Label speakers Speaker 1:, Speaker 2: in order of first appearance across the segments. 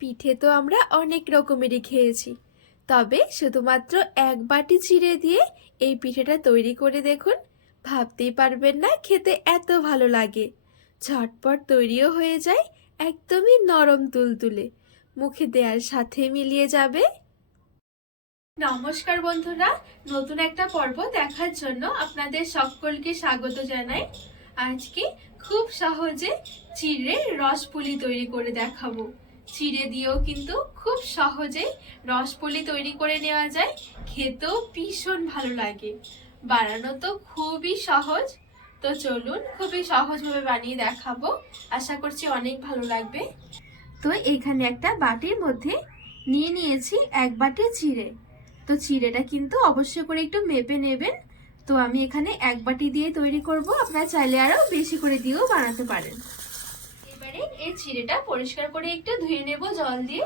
Speaker 1: পিঠে তো আমরা অনেক রকমেরই খেয়েছি। তবে শুধুমাত্র এক বাটি চিড়ে দিয়ে এই পিঠেটা তৈরি করে দেখুন। ভাবতেই পারবেন না খেতে এত ভালো লাগে। ঝটপট তৈরিও হয়ে যায় একদমই নরম তুলতুলে। মুখে দেওয়ার সাথে মিলিয়ে যাবে। নমস্কার বন্ধুরা, নতুন একটা পর্ব দেখার জন্য আপনাদের সকলকে স্বাগত জানাই। আজকে খুব সহজে চিড়ে রসপুলি তৈরি করে দেখাবো। চিড়ে দিয়েও কিন্তু খুব সহজেই রসপলি তৈরি করে নেওয়া যায়। খেতেও ভীষণ ভালো লাগে। বানানো তো খুবই সহজ। তো চলুন খুবই সহজভাবে বানিয়ে দেখাবো। আশা করছি অনেক ভালো লাগবে। তো এখানে একটা বাটির মধ্যে নিয়ে নিয়েছি এক বাটি চিড়ে। তো চিড়েটা কিন্তু অবশ্যই করে একটু মেপে নেবেন। তো আমি এখানে এক বাটি দিয়ে তৈরি করব। আপনারা চাইলে আরও বেশি করে দিয়েও বানাতে পারেন। এই চিড়েটা পরিষ্কার করে একটু ধুয়ে নেব জল দিয়ে।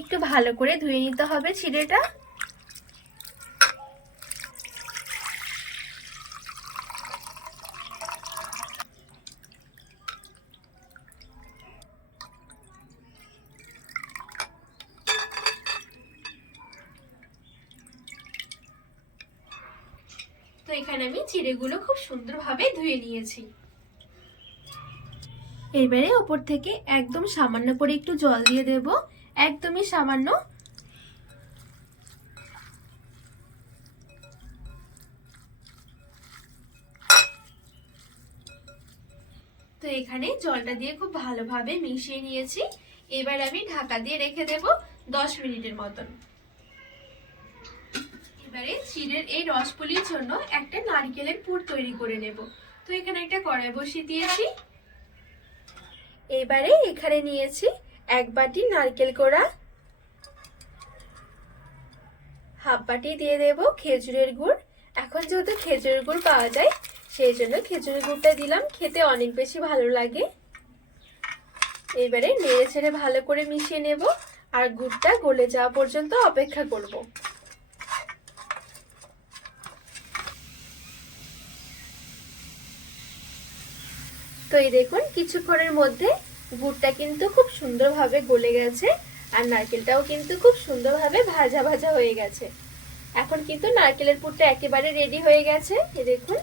Speaker 1: একটু ভালো করে ধুয়ে নিতে হবে চিড়েটা। এখানে আমি চিড়েগুলো খুব সুন্দরভাবে ধুয়ে নিয়েছি। এবারে ওপর থেকে একদম সামান্য করে একটু জল দিয়ে দেব। একদমই সামান্য। তো এখানে জলটা দিয়ে খুব ভালোভাবে মিশিয়ে নিয়েছি। এবার আমি ঢাকা দিয়ে রেখে দেব দশ মিনিটের মতন। এবারে চিড়ের এই রসপুলির জন্য একটা নারকেলের পুর তৈরি করে নেব। তো এখানে একটা কড়াই বসিয়ে দিয়েছি। এবারে এখানে নিয়েছি এক বাটি নারকেল কোড়া। হাফ বাটি দিয়ে দেব খেজুরের গুড়। এখন যেহেতু খেজুরের গুড় পাওয়া যায়, সেই জন্য খেজুরের গুড়টা দিলাম। খেতে অনেক বেশি ভালো লাগে। এবারে নেড়ে ছেড়ে ভালো করে মিশিয়ে নেব। আর গুড়টা গলে যাওয়া পর্যন্ত অপেক্ষা করব। তো এই দেখুন, কিছুক্ষণের মধ্যে গুড়টা কিন্তু খুব সুন্দরভাবে গলে গেছে আর নারকেলটাও কিন্তু খুব সুন্দরভাবে ভাজা ভাজা হয়ে গেছে। এখন কিন্তু নারকেলের পুরটা একেবারে রেডি হয়ে গেছে, এই দেখুন।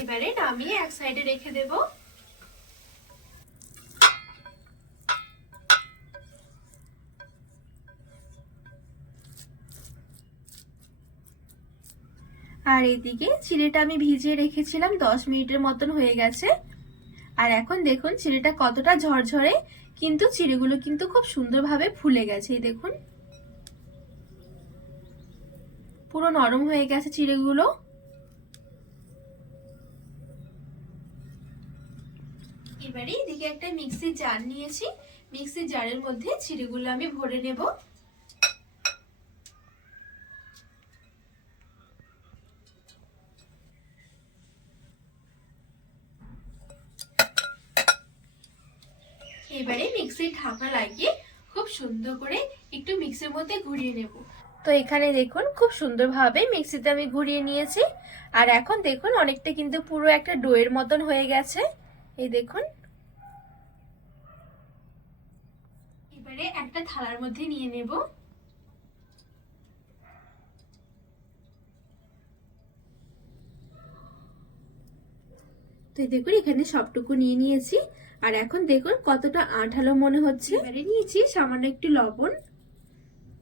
Speaker 1: এবারে নামিয়ে এক সাইডে রেখে দেব। আর এদিকে চিড়েটা আমি ভিজিয়ে রেখেছিলাম, দশ মিনিটের মতন হয়ে গেছে। আর এখন দেখুন চিড়েটা কতটা ঝরঝরে, কিন্তু চিড়েগুলো কিন্তু খুব সুন্দরভাবে ফুলে গেছে, এই দেখুন। পুরো নরম হয়ে গেছে চিড়েগুলো। এবারে এদিকে একটা মিক্সির জার নিয়েছি। মিক্সির জারের মধ্যে চিড়েগুলো আমি ভরে নেব। এবারে মিক্সির ঢাকা লাগিয়ে খুব সুন্দর করে একটু মিক্সির মধ্যে ঘুরিয়ে নেব। তো এখানে দেখুন, খুব সুন্দরভাবে মিক্সিতে আমি ঘুরিয়ে নিয়েছি। আর এখন দেখুন, অনেকটা কিন্তু পুরো একটা ডোয়ের মতন হয়ে গেছে। এই দেখুন। এবারে একটা থালার মধ্যে নিয়ে নেব। তো দেখুন, এখানে সবটুকু নিয়ে নিয়েছি। আর এখন দেখুন কতটা আঠালো মনে হচ্ছে। এবারে নিয়েছি সামান্য একটু লবণ।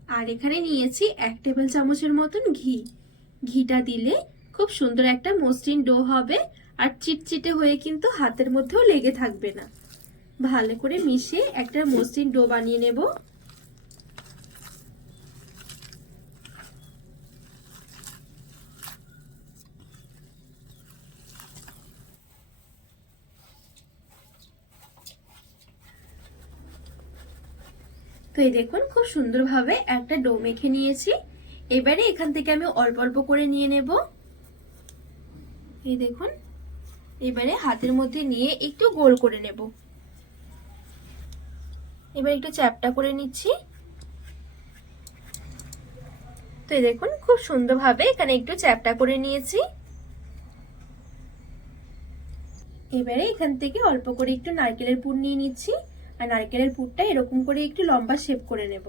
Speaker 1: আর এখানে নিয়েছি এক টেবিল চামচের মতন ঘি। ঘিটা দিলে খুব সুন্দর একটা মসৃণ ডো হবে আর চিটচিটে হয়ে কিন্তু হাতের মধ্যেও লেগে থাকবে না। ভালো করে মিশে একটা মসৃণ ডো বানিয়ে নেব। তো এই দেখুন, খুব সুন্দরভাবে একটা ডো মেখে নিয়েছি। এবারে এখান থেকে আমি অল্প অল্প করে নিয়ে নেব। এই দেখুন, এবারে হাতের মধ্যে নিয়ে একটু গোল করে নেব। এবার একটু চ্যাপটা করে নিচ্ছি। তো এই দেখুন, খুব সুন্দরভাবে এখানে একটু চ্যাপটা করে নিয়েছি। এবারে এখান থেকে অল্প করে একটু নারকেলের পুর নিয়ে নিচ্ছি। আর নারকেলের পুরটা এরকম করে একটু লম্বা শেপ করে নেব।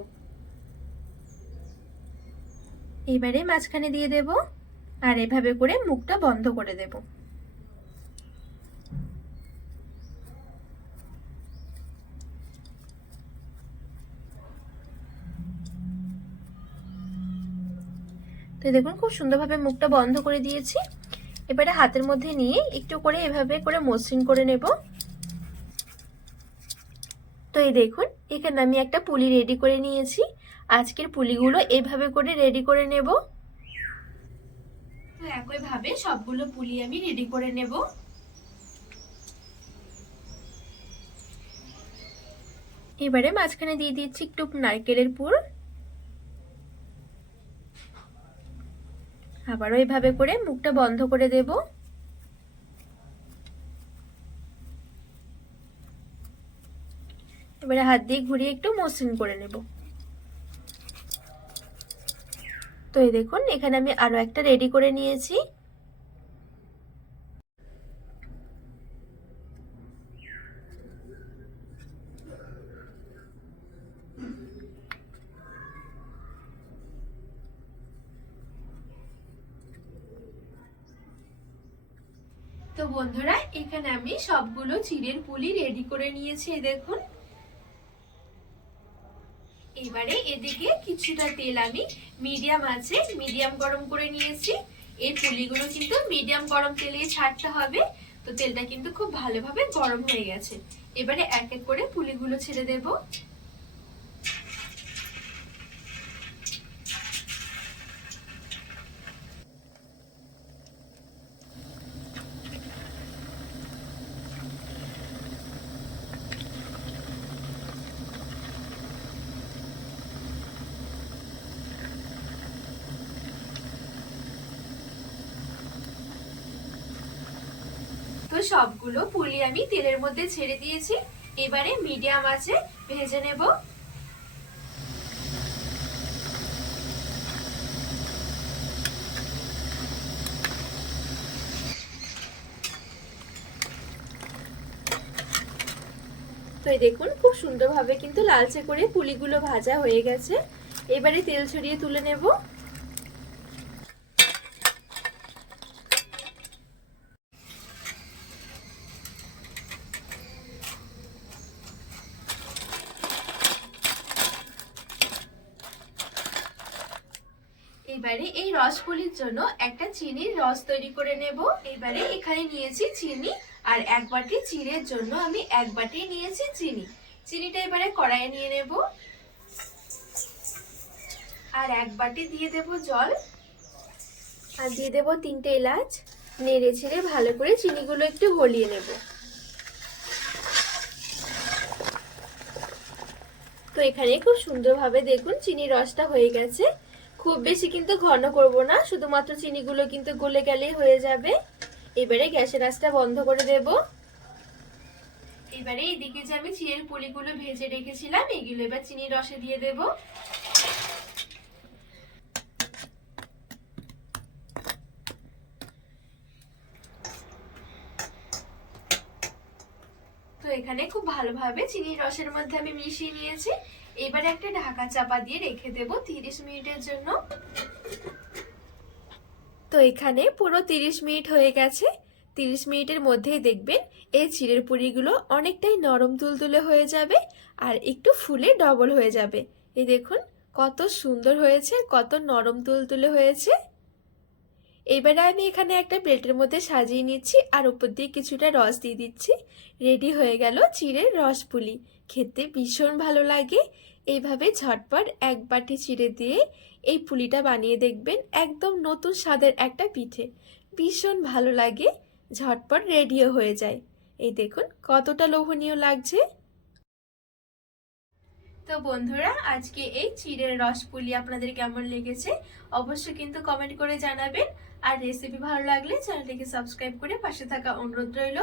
Speaker 1: এবারে মাঝখানে দিয়ে দেব আর এভাবে করে মুখটা বন্ধ করে দেব। তো দেখুন, খুব সুন্দরভাবে মুখটা বন্ধ করে দিয়েছি। এবারে হাতের মধ্যে নিয়ে একটু করে এভাবে করে মসৃণ করে নেব। তো এই দেখুন, এখানে আমি একটা পুলি রেডি করে নিয়েছি। আজকের পুলিগুলো এইভাবে করে রেডি করে নেব। একইভাবে সবগুলো পুলি আমি রেডি করে নেব। এবারে মাঝখানে দিয়ে দিচ্ছি একটু নারকেলের পুর। আবারও এভাবে করে মুখটা বন্ধ করে দেব। এবারে হাত দিয়ে ঘুরিয়ে একটু মসৃণ করে নেব। তো এই দেখুন, এখানে আমি আরও একটা রেডি করে নিয়েছি। তো বন্ধুরা, এখানে আমি সবগুলো চিড়ের পুলি রেডি করে নিয়েছি দেখুন। এবারে এদিকে কিছুটা তেল আমি মিডিয়াম আছে, মিডিয়াম গরম করে নিয়েছি। এই পুলিগুলো কিন্তু মিডিয়াম গরম তেলে ছাড়তে হবে। তো তেলটা কিন্তু খুব ভালোভাবে গরম হয়ে গেছে। এবারে এক এক করে পুলিগুলো ছেড়ে দেব। সবগুলো পুলি আমি তেলের মধ্যে ছেড়ে দিয়েছি। এবারে মিডিয়াম আছে, ভেজে নেব। দেখুন, খুব সুন্দরভাবে কিন্তু লালচে করে পুলিগুলো ভাজা হয়ে গেছে। এবারে তেল ছড়িয়ে তুলে নেব। এবারে এই রসগুলির জন্য একটা চিনির রস তৈরি করে নেব। এবারে এখানে নিয়েছি চিনি, আর এক বাটি চিড়ের জন্য আমি এক বাটি নিয়েছি চিনি। চিনিটা এবারে কড়াইয়ে নিয়ে নেব। আর এক বাটি দিয়ে দেব জল। আর দিয়ে দেব তিনটে এলাচ। নেড়ে ছেড়ে ভালো করে চিনিগুলো একটু গলিয়ে নেব। তো এখানে খুব সুন্দরভাবে দেখুন চিনির রসটা হয়ে গেছে। খুব বেশি কিন্তু ঘন করব না, শুধুমাত্র চিনিগুলো কিন্তু গলে গেলেই হয়ে যাবে। এবারে গ্যাসের আঁচটা বন্ধ করে দেব। এবারে এদিকে যে আমি চিড়ের পুলিগুলো ভেজে রেখেছিলাম, এগুলো এবার চিনির রসে দিয়ে দেব। তো এখানে খুব ভালোভাবে চিনির রসের মধ্যে আমি মিশিয়ে নিয়েছি। এবারে একটা ঢাকা চাপা দিয়ে রেখে দেব তিরিশ মিনিটের জন্য। তো এখানে পুরো তিরিশ মিনিট হয়ে গেছে। তিরিশ মিনিটের মধ্যেই দেখবেন এই চিড়ের পুরিগুলো অনেকটাই নরম তুলতুলে হয়ে যাবে আর একটু ফুলে ডবল হয়ে যাবে। এই দেখুন, কত সুন্দর হয়েছে, কত নরম তুলতুলে হয়েছে। এবারে আমি এখানে একটা প্লেটের মধ্যে সাজিয়ে নিচ্ছি আর উপর দিয়ে কিছুটা রস দিয়ে দিচ্ছি। রেডি হয়ে গেল চিড়ের রস পুলি খেতে ভীষণ ভালো লাগে। এইভাবে ঝটপট এক বাটি চিড়ে দিয়ে এই পুলিটা বানিয়ে দেখবেন একদম নতুন স্বাদের একটা পিঠে। ভীষণ ভালো লাগে। ঝটপট রেডিও হয়ে যায়। এই দেখুন কতটা লোভনীয় লাগছে। তো বন্ধুরা, আজকে এই চিড়ের রসপুলি আপনাদের কেমন লেগেছে অবশ্যই কিন্তু কমেন্ট করে জানাবেন। আর রেসিপি ভালো লাগলে চ্যানেলটিকে সাবস্ক্রাইব করে পাশে থাকা অনুরোধ রইল।